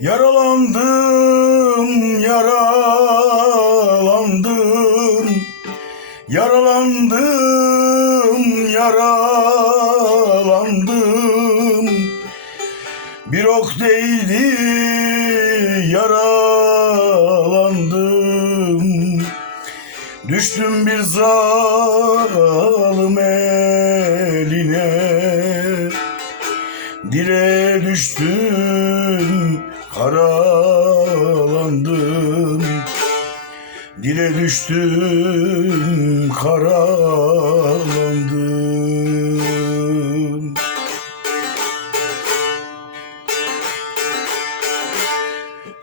Yaralandım, yaralandım, yaralandım, yaralandım. Bir ok değdi, yaralandım. Düştüm bir zalim eline Dile düştüm, karalandım. Dile düştüm, karalandım.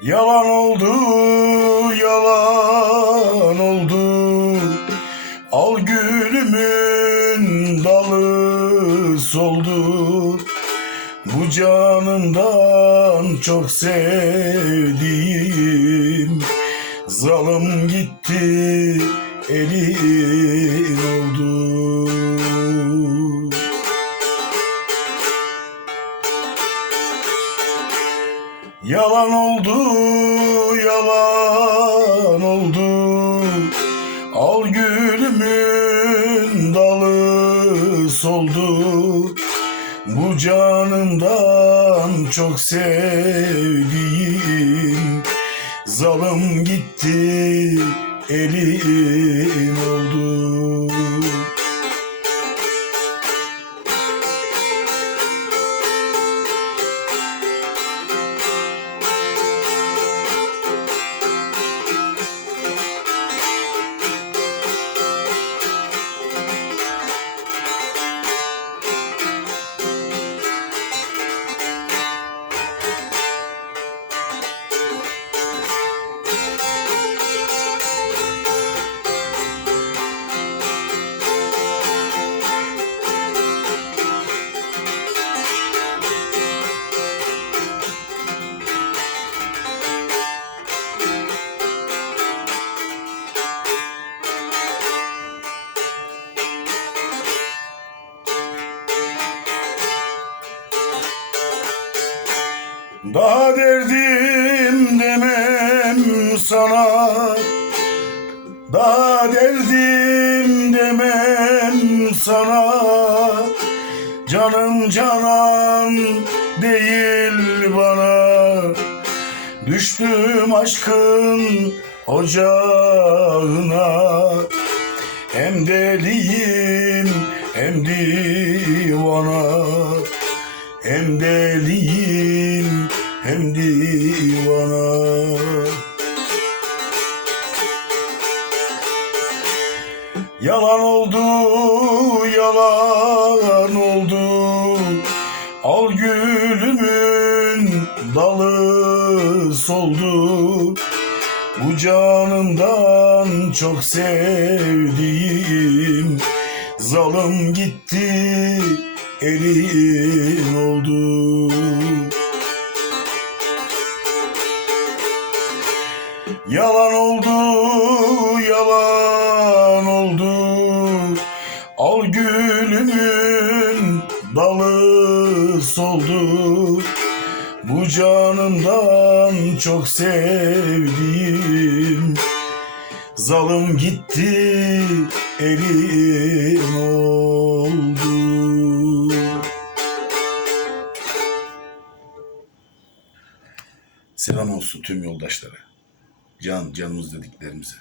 Yalan oldu, yalan Bu canımdan çok sevdiğim Zalım gitti, elin oldu Yalan oldu, yalan oldu. Al gülümün dalı soldu. Bu canımdan çok sevdiğim Zalım gitti, elin Daha derdim demem sana. Daha derdim demem sana. Canım canan değil bana. Düştüm aşkın ocağına. Hem deliyim hem divana. Hem deliyim Yalan oldu, yalan oldu. Al gülümün dalı soldu. Bu canımdan çok sevdiğim Zalım gitti, elin oldu Yalan oldu, yalan oldu. Al gülümün dalı soldu. Bu canımdan çok sevdiğim Zalım gitti, elim oldu. Selam olsun tüm yoldaşlara. Can, canımız dediklerimize.